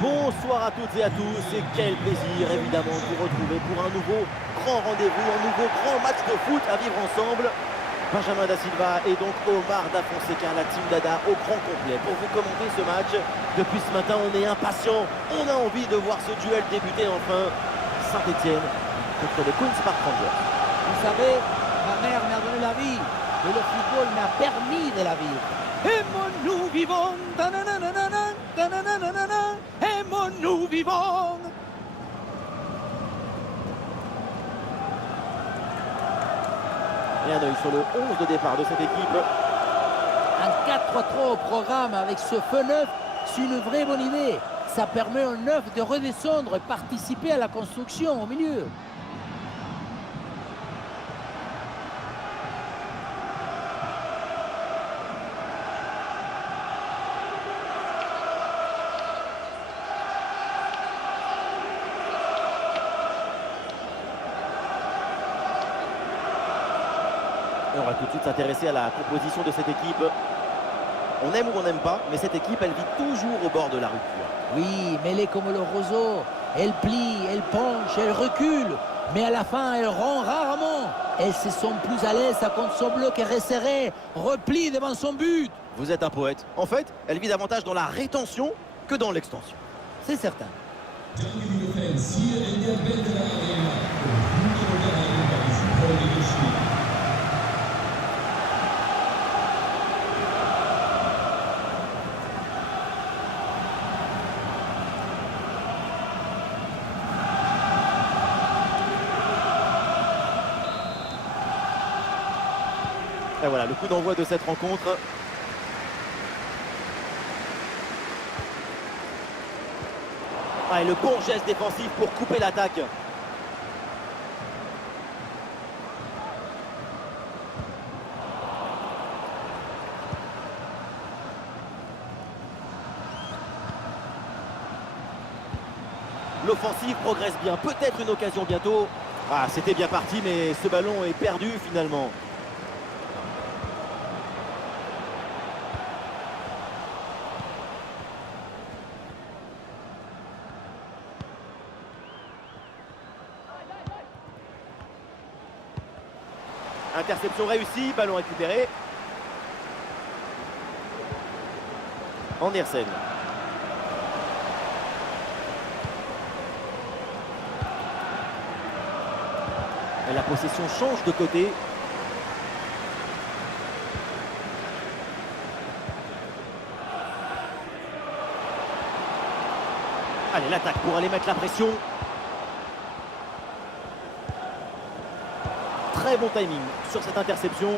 Bonsoir à toutes et à tous et quel plaisir évidemment de vous retrouver pour un nouveau grand rendez-vous, un nouveau grand match de foot à vivre ensemble. Benjamin Da Silva et donc Omar Da Fonseca, la team Dada au grand complet pour vous commenter ce match. Depuis ce matin on est impatient, on a envie de voir ce duel débuter enfin. Saint-Etienne contre les Queens Park Rangers. Vous savez, ma mère m'a donné la vie, mais le football m'a permis de la vivre. Aimons-nous vivons, tananana, tananana, aimons-nous vivons. Et un œil sur le 11 de départ de cette équipe. Un 4-3-3 au programme avec ce feu neuf, c'est une vraie bonne idée. Ça permet au neuf de redescendre et participer à la construction au milieu. Et on va tout de suite s'intéresser à la composition de cette équipe. On aime ou on n'aime pas, mais cette équipe, elle vit toujours au bord de la rupture. Oui, mais elle est comme le roseau. Elle plie, elle penche, elle recule. Mais à la fin, elle rend rarement. Elle se sent plus à l'aise quand son bloc est resserré, replie devant son but. Vous êtes un poète. En fait, elle vit davantage dans la rétention que dans l'extension. C'est certain. Et voilà, le coup d'envoi de cette rencontre. Ah, et le bon geste défensif pour couper l'attaque. L'offensive progresse bien, peut-être une occasion bientôt. Ah, c'était bien parti, mais ce ballon est perdu finalement. Interception réussie, ballon récupéré. Andersen. Et la possession change de côté. Allez, l'attaque pour aller mettre la pression. Très bon timing sur cette interception.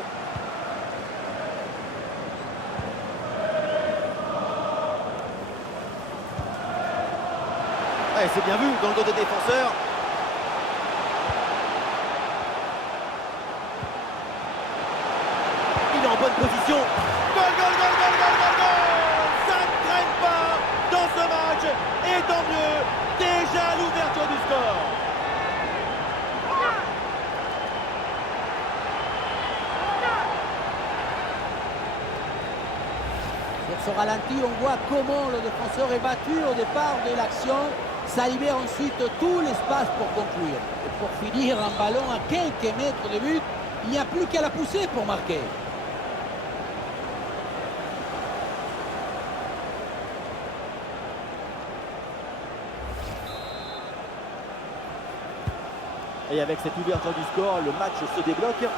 Ouais, c'est bien vu dans le dos des défenseurs. Il est en bonne position. Goal, goal, goal, goal, goal, goal, goal. Ça ne traîne pas dans ce match. Et tant mieux, déjà l'ouverture du score. Sur ce ralenti, on voit comment le défenseur est battu au départ de l'action. Ça libère ensuite tout l'espace pour conclure. Et pour finir, un ballon à quelques mètres de but, il n'y a plus qu'à la pousser pour marquer. Et avec cette ouverture du score, le match se débloque.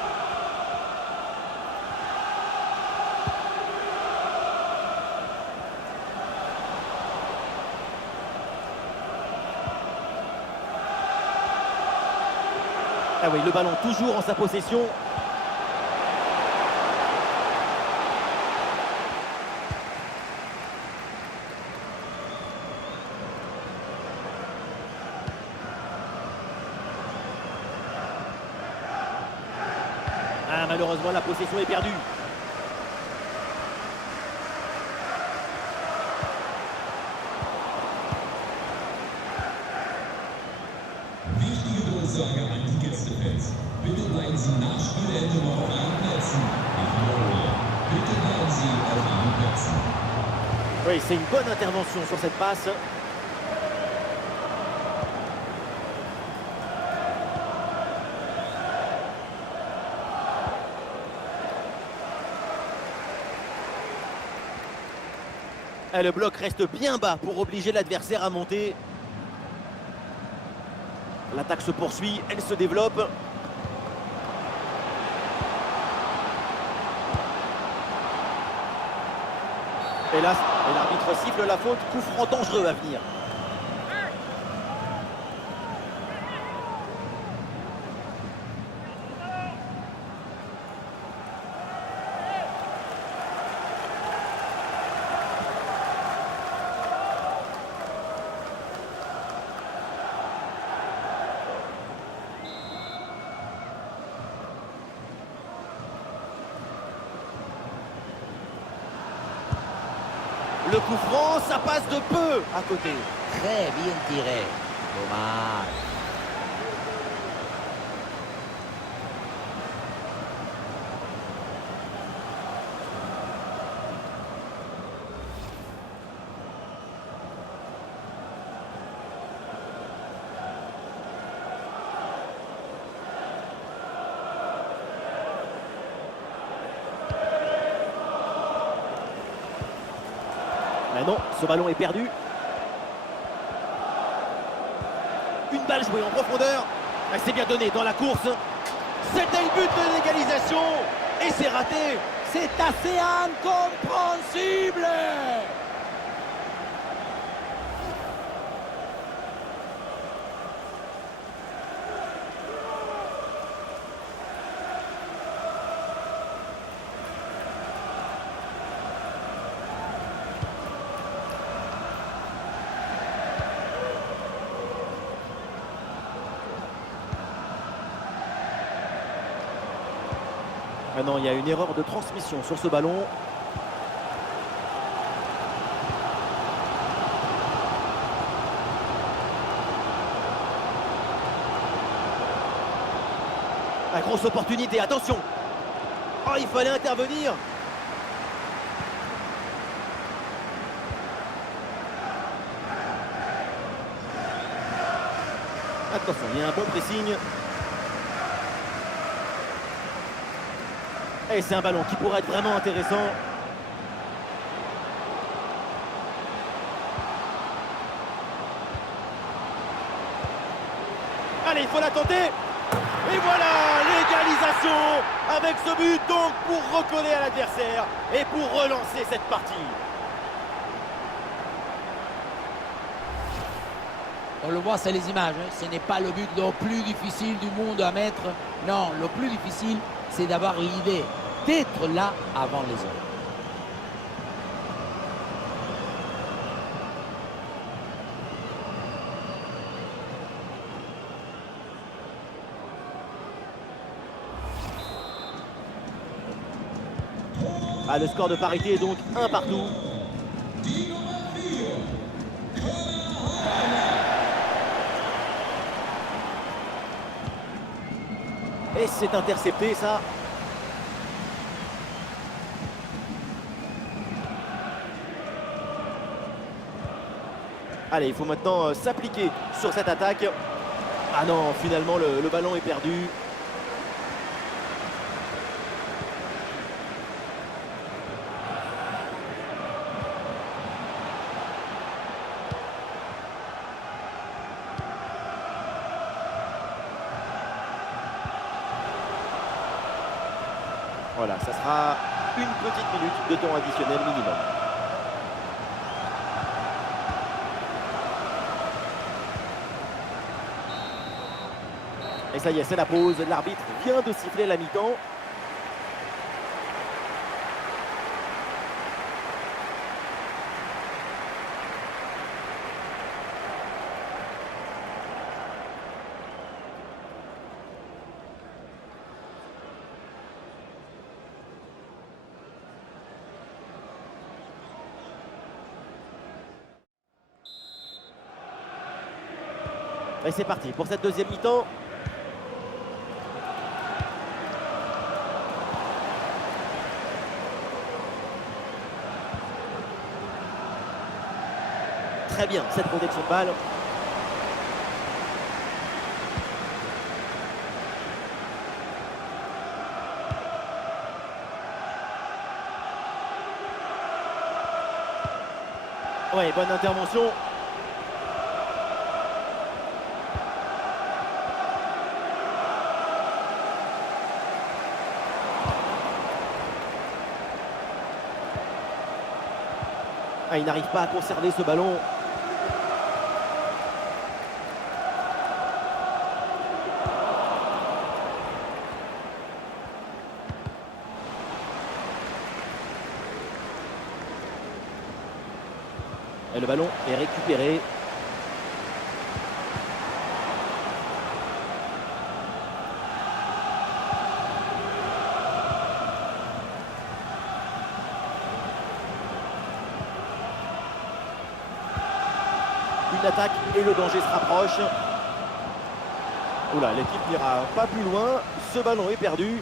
Ah oui, le ballon toujours en sa possession. Ah, malheureusement, la possession est perdue. Durchsage an die Gästefans. Bitte bleiben Sie nach Spielende noch auf Ihren Plätzen. Ich wiederhole, bitte bleiben Sie auf Ihren Plätzen. Oui, c'est une bonne intervention sur cette passe. Et le bloc reste bien bas pour obliger l'adversaire à monter. L'attaque se poursuit, elle se développe. Hélas, et l'arbitre siffle la faute, coup franc dangereux à venir. Le coup franc, ça passe de peu à côté. Très bien tiré. Dommage. Mais non, ce ballon est perdu. Une balle jouée en profondeur. Elle s'est bien donnée dans la course. C'était le but de l'égalisation. Et c'est raté. C'est assez incompréhensible. Maintenant, il y a une erreur de transmission sur ce ballon. La grosse opportunité, attention. Oh, il fallait intervenir. Attention, il y a un bon pressing. Et c'est un ballon qui pourrait être vraiment intéressant. Allez, il faut la tenter. Et voilà, l'égalisation avec ce but donc pour recoller à l'adversaire et pour relancer cette partie. On le voit, c'est les images. Ce n'est pas le but le plus difficile du monde à mettre. Non, le plus difficile, c'est d'avoir l'idée d'être là avant les autres. Ah, le score de parité est donc 1 partout. Et c'est intercepté ça. Allez, il faut maintenant s'appliquer sur cette attaque. Ah non, finalement le ballon est perdu. Voilà, ça sera une petite minute de temps additionnel minimum. Et ça y est, c'est la pause. L'arbitre vient de siffler la mi-temps. Et c'est parti pour cette deuxième mi-temps. très bien cette protection de balle. Ouais, bonne intervention. Ah, il n'arrive pas à conserver ce ballon. Et le ballon est récupéré. Une attaque et le danger se rapproche. Oula, l'équipe n'ira pas plus loin. Ce ballon est perdu.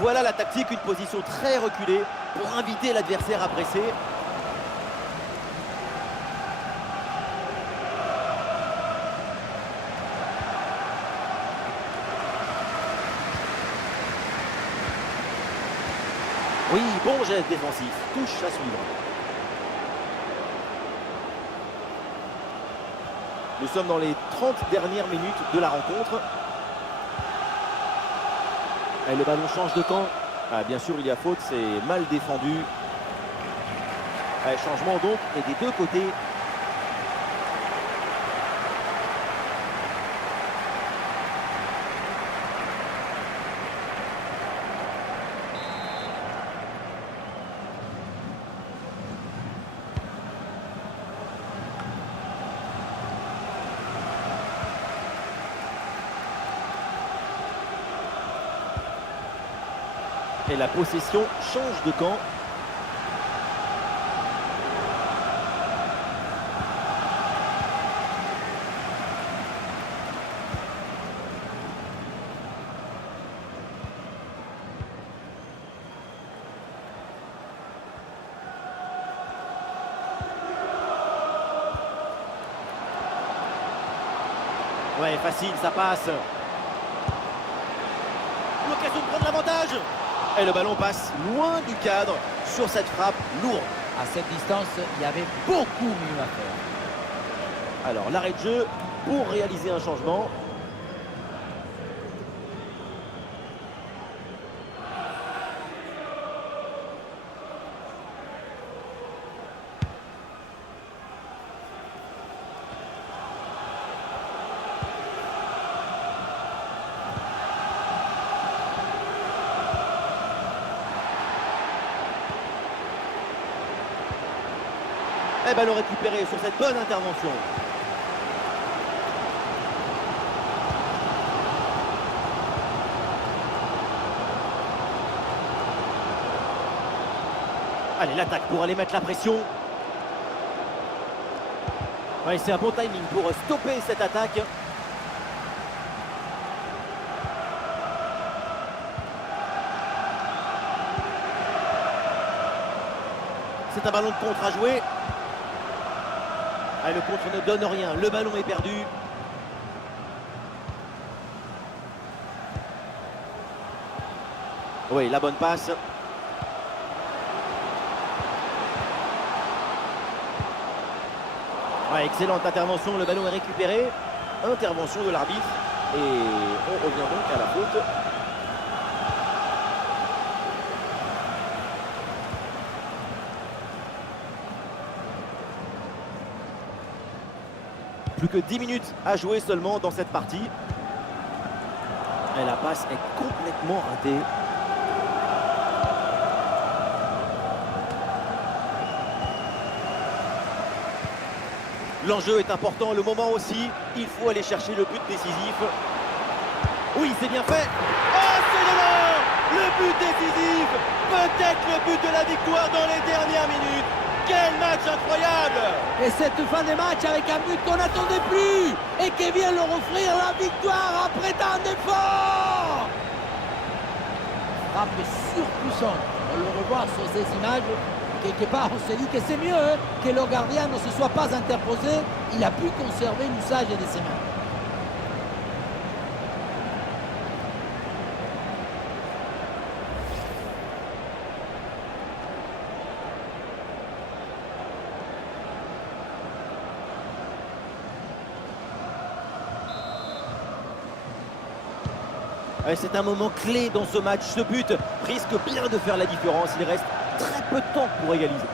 Voilà la tactique, une position très reculée pour inviter l'adversaire à presser. Oui, bon geste défensif, touche à suivre. Nous sommes dans les 30 dernières minutes de la rencontre. Et le ballon change de camp. Ah, bien sûr, il y a faute, c'est mal défendu. Changement donc, et des deux côtés. Et la possession change de camp. Ouais, facile, ça passe. L'occasion de prendre l'avantage. Et le ballon passe loin du cadre sur cette frappe lourde. À cette distance, il y avait beaucoup mieux à faire. Alors, l'arrêt de jeu pour réaliser un changement. Et ballon récupéré sur cette bonne intervention. Allez, l'attaque pour aller mettre la pression. Ouais, c'est un bon timing pour stopper cette attaque. C'est un ballon de contre à jouer. Ah, le contre ne donne rien, le ballon est perdu. Oui, la bonne passe. Ouais, excellente intervention, le ballon est récupéré. Intervention de l'arbitre. Et on revient donc à la faute. Plus que 10 minutes à jouer seulement dans cette partie. Et la passe est complètement ratée. L'enjeu est important, le moment aussi. Il faut aller chercher le but décisif. Oui, c'est bien fait. Oh, c'est dedans! Le but décisif! Peut-être le but de la victoire dans les dernières minutes. quel match incroyable! Et cette fin de match avec un but qu'on n'attendait plus et qui vient leur offrir la victoire après tant d'efforts. Frappe surpuissante. On le revoit sur ces images. Quelque part, on se dit que c'est mieux que le gardien ne se soit pas interposé. Il a pu conserver l'usage de ses mains. C'est un moment clé dans ce match. Ce but risque bien de faire la différence. Il reste très peu de temps pour égaliser.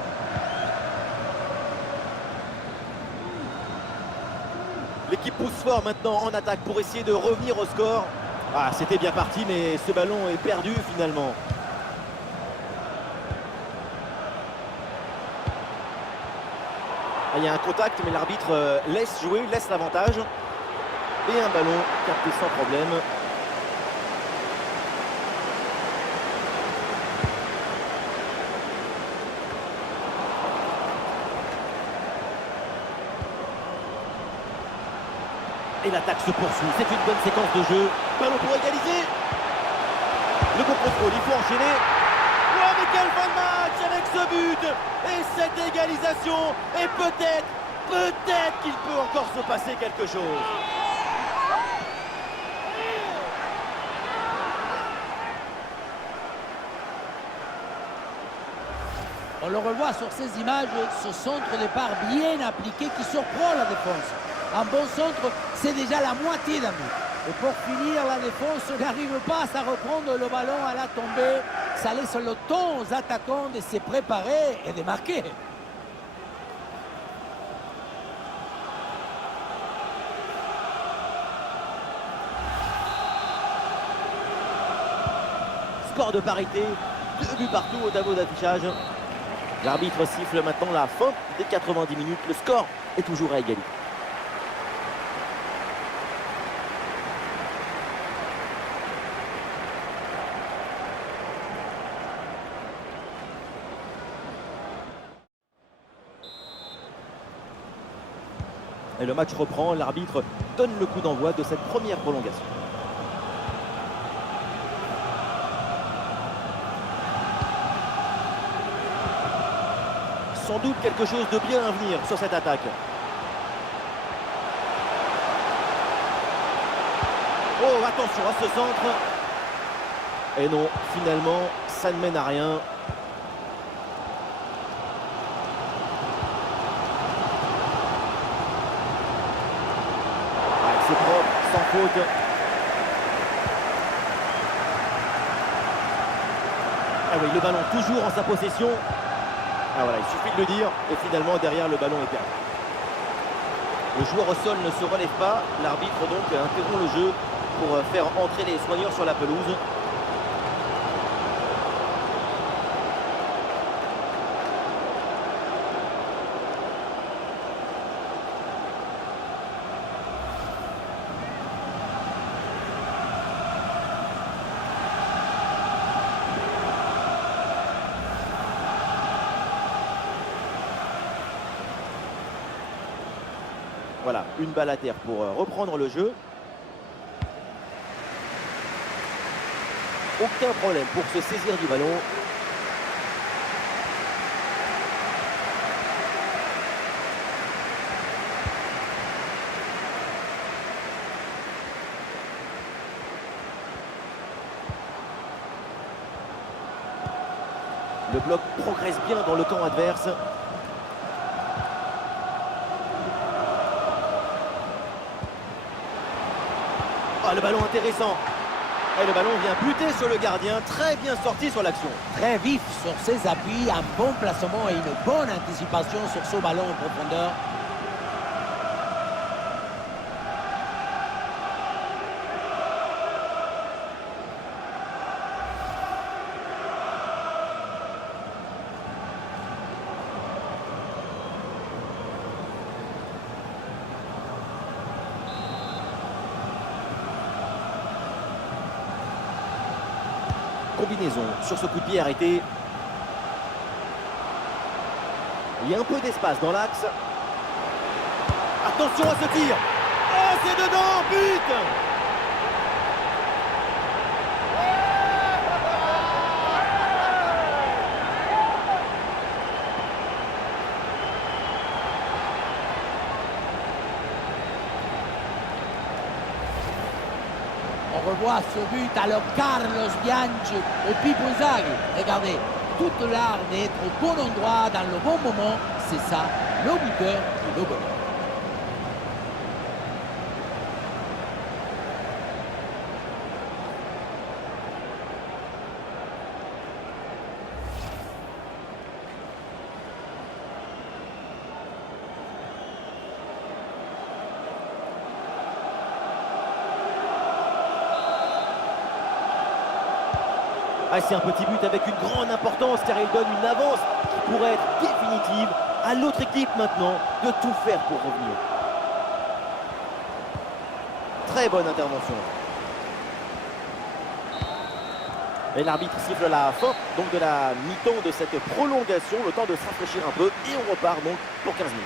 L'équipe pousse fort maintenant en attaque pour essayer de revenir au score. Ah, c'était bien parti, mais ce ballon est perdu finalement. Il y a un contact, mais l'arbitre laisse jouer, laisse l'avantage. Et un ballon capté sans problème. Et l'attaque se poursuit, c'est une bonne séquence de jeu. Ballon pour égaliser. Le bon contrôle, il faut enchaîner. Oh, mais quelle fin de match avec ce but. Et cette égalisation. Et peut-être qu'il peut encore se passer quelque chose. On le revoit sur ces images, ce centre de départ bien appliqué qui surprend la défense. Un bon centre, c'est déjà la moitié d'un but. Et pour finir, la défense n'arrive pas à reprendre le ballon à la tombée. Ça laisse le temps aux attaquants de se préparer et de marquer. Score de parité, 2 buts partout au tableau d'affichage. L'arbitre siffle maintenant la fin des 90 minutes. Le score est toujours à égalité. Et le match reprend, l'arbitre donne le coup d'envoi de cette première prolongation. Sans doute quelque chose de bien à venir sur cette attaque. Oh, attention à ce centre. Et non, finalement, ça ne mène à rien. C'est propre, sans faute. Ah oui, le ballon toujours en sa possession. Ah voilà, il suffit de le dire. Et finalement, derrière, le ballon est perdu. Le joueur au sol ne se relève pas. L'arbitre donc interrompt le jeu pour faire entrer les soigneurs sur la pelouse. Voilà, une balle à terre pour reprendre le jeu. Aucun problème pour se saisir du ballon. Le bloc progresse bien dans le camp adverse. Ah, le ballon intéressant. Et le ballon vient buter sur le gardien. Très bien sorti sur l'action. Très vif sur ses appuis, un bon placement et une bonne anticipation sur ce ballon en profondeur. Combinaison sur ce coup de pied arrêté. Il y a un peu d'espace dans l'axe. Attention à ce tir. Oh, c'est dedans, but! On revoit ce but, alors Carlos Bianchi et Pippo Inzaghi. Regardez, toute l'art d'être au bon endroit, dans le bon moment, c'est ça, le buteur et le bonheur. Ah, c'est un petit but avec une grande importance car il donne une avance qui pourrait être définitive. À l'autre équipe maintenant de tout faire pour revenir. Très bonne intervention. Et l'arbitre siffle la fin donc de la mi-temps de cette prolongation, le temps de se rafraîchir un peu et on repart donc pour 15 minutes.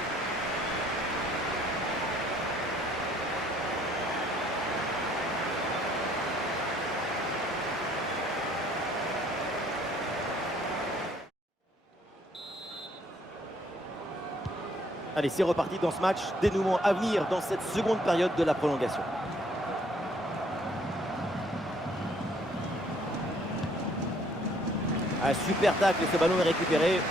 Allez, c'est reparti dans ce match. Dénouement à venir dans cette seconde période de la prolongation. Un super tacle et ce ballon est récupéré.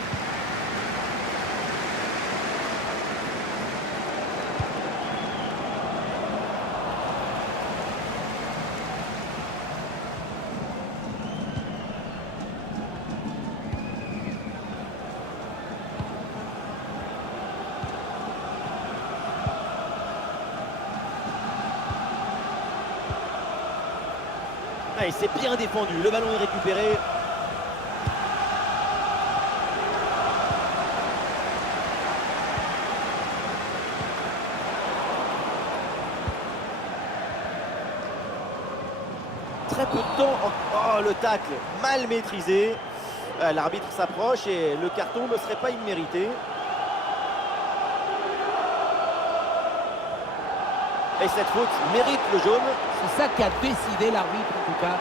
Et c'est bien défendu, le ballon est récupéré. Très peu de temps. Oh, le tacle mal maîtrisé. L'arbitre s'approche et le carton ne serait pas immérité. Et cette faute mérite le jaune. C'est ça qui a décidé l'arbitre en tout cas.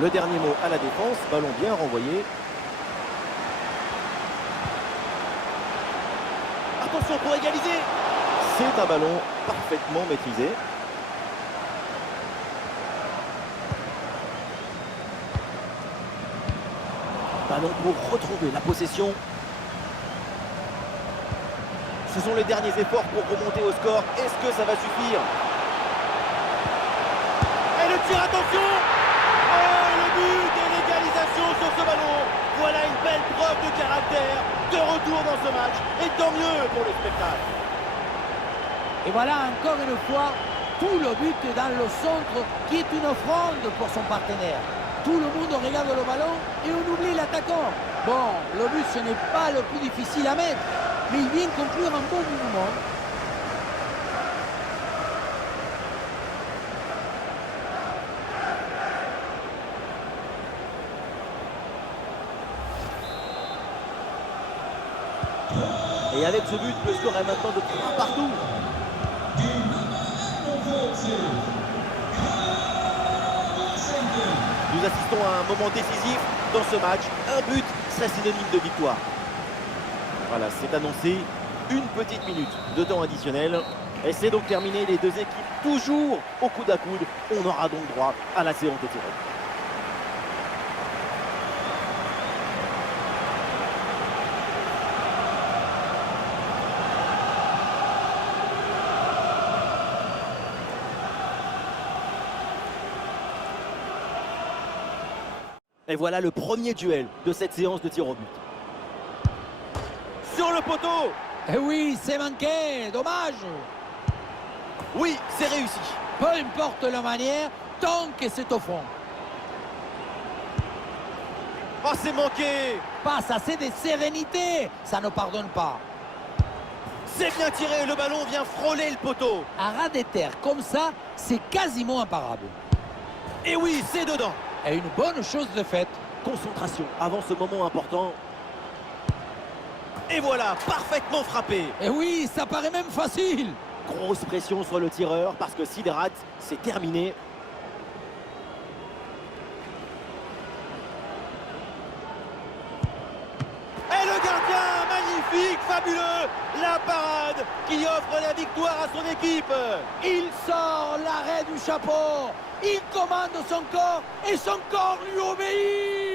Le dernier mot à la défense, ballon bien renvoyé. Attention pour égaliser. C'est un ballon parfaitement maîtrisé. Ballon pour retrouver la possession. Ce sont les derniers efforts pour remonter au score. Est-ce que ça va suffire? Et le tir, attention! But et l'égalisation sur ce ballon. Voilà une belle preuve de caractère, de retour dans ce match, et tant mieux pour le spectacle. Et voilà encore une fois, tout le but dans le centre qui est une offrande pour son partenaire. Tout le monde regarde le ballon et on oublie l'attaquant. Bon, le but ce n'est pas le plus difficile à mettre, mais il vient conclure un bon mouvement. Et avec ce but, le score est maintenant de 3 partout. Nous assistons à un moment décisif dans ce match. Un but serait synonyme de victoire. Voilà, c'est annoncé. Une petite minute de temps additionnel. Et c'est donc terminé. Les deux équipes toujours au coude à coude. On aura donc droit à la séance de tir. Et voilà le premier duel de cette séance de tir au but. Sur le poteau. Eh oui, c'est manqué, dommage. Oui, c'est réussi. Peu importe la manière, tant que c'est au fond. Oh, c'est manqué. Passe assez de sérénité, ça ne pardonne pas. C'est bien tiré, le ballon vient frôler le poteau. Un ras de terre comme ça, c'est quasiment imparable. Et oui, c'est dedans. Et une bonne chose de faite. Concentration avant ce moment important. Et voilà, parfaitement frappé. Et oui, ça paraît même facile. Grosse pression sur le tireur parce que s'il rate, c'est terminé. Et le gardien, magnifique, fabuleux. La parade qui offre la victoire à son équipe. Il sort l'arrêt du chapeau. Il commande son corps et son corps lui obéit.